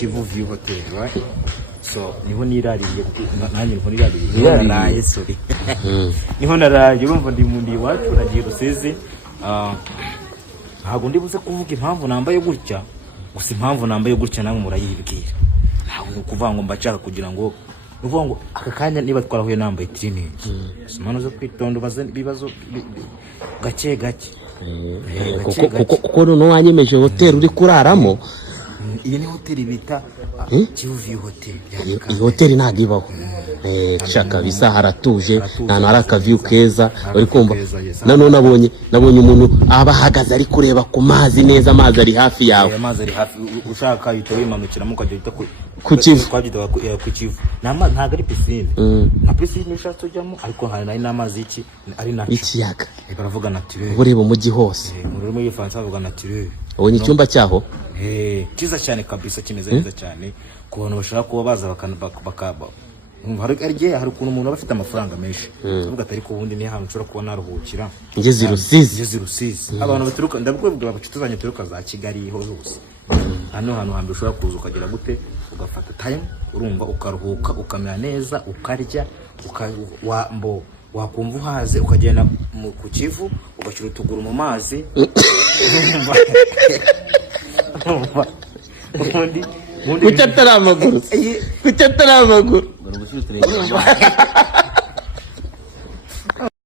Kivu View Hotel, right? So niho nirariye nanjye niho nirariye naraye sorry niho naraye urumva ndi mundi wacu nagiye Rusizi ntabwo ndibuze kuvuga impamvu nambaye gutya gusa impamvu nambaye gutya namwe murayibwira ntabwo kuvuga ngo mbashaka kugira ngo uvuga ngo aka kanya niba twarahuye nambaye trinity simano zo kwitonda bibazo gake kuko no wanyemeje hotel uri kuraramo. Iyi ni hoteli bita Kivu View Hotel. Iyi hoteli ntago ibaho. Shaka bisa haratuje nta naraka view keza uri kumva. Nano nabonye umuntu abahagaze ari kureba ku mazi neza, amazi ari hafi yawe. Amazi ari hafi ushaka yita wimanukira mu kajya yita ku Kivu. Twagita ku Kivu. Ntago ari piscine. Na piscine ishatse ujyamo ariko hari n'amazi iki ari nacu. Ikiyaga. Baravuga naturel. Ureba umujyi hose. Mu rurimi rw'igifaransa bavuga naturel. Ubonye icyumba cyaho? Kiza cyane kabisa, kimeze neza cyane ku bantu bashaka kuba baza bakaba hari ukuntu umuntu aba afite amafaranga menshi uvuga atari ko ubundi ni ahantu ushobora kuba naruhukira. Ngeze Rusizi abantu baturuka ndabwebwe abacutuzanye turuka za Kigali hose hano hambere ushobora kuza ukagira gute ugafata time urumva ukaruhuka ukamera neza ukarya wakumva uhaze ukagenda ku Kivu ugashyira utuguru mu mazi kuki atari amaguru